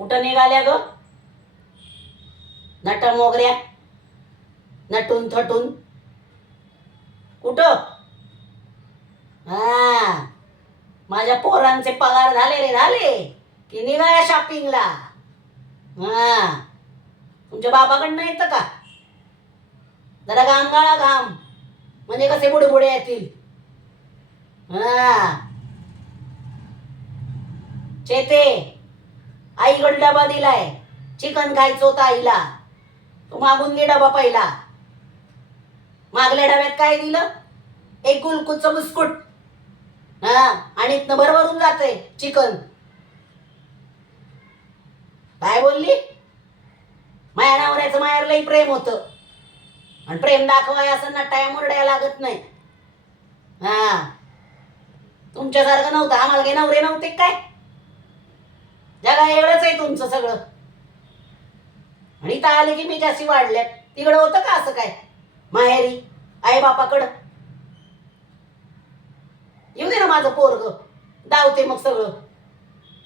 कुठं निघाल्या ग नट मोगऱ्या, नटून थटून? कुठं? हा, माझ्या पोरांचे पगार झाले रे, झाले की निघाया शॉपिंगला. हा, तुमच्या बाबाकडनं येतं का? जरा घाम गाळा, घाम, म्हणजे कसे बुडबुडे येतील. हा, चेते, आईकडे डबा दिलाय, चिकन खायचं होतं आईला, तू मागून घे डबा पहिला. मागल्या डब्यात काय दिलं? एक गुलकुचं बिस्कुट. हा, आणि इथनं भरभरून जाते चिकन. काय बोलली? माया नवऱ्याचं मायावर लई प्रेम होतं, आणि प्रेम दाखवाय असं नटाया मुरड्या लागत नाही. हा, तुमच्यासारखं नव्हतं. आम्हाला काही नवरे नव्हते काय? जगा एवढंच आहे तुमचं सगळं. आणि इथं आले की मी जास्ती वाढल्यात. तिकडं होतं का असं काय? माहेरी आई बापाकडं येऊ दे ना माझं पोरग, धावते मग सगळं.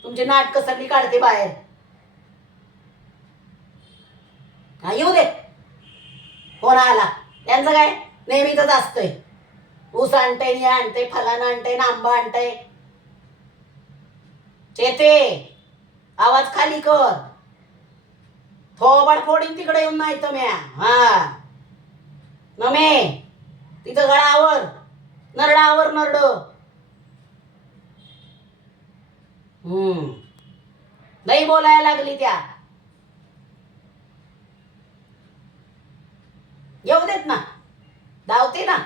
तुमची नाटकं सगळी काढते बाहेर. हा, येऊ दे. कोण आला त्यांचं काय नेहमीच असतंय. ऊस आणतंय, हे आणतंय, फलानं आणतंय, आंबा आणतंय. चेते, आवाज खाली कर, थोबाड फोडीन तिकडे येऊन. नाही तर म्या हा नमे, तिथं गळावर नरडावर नरड. लई बोलायला लागली त्या. येऊ देत ना, धावते ना.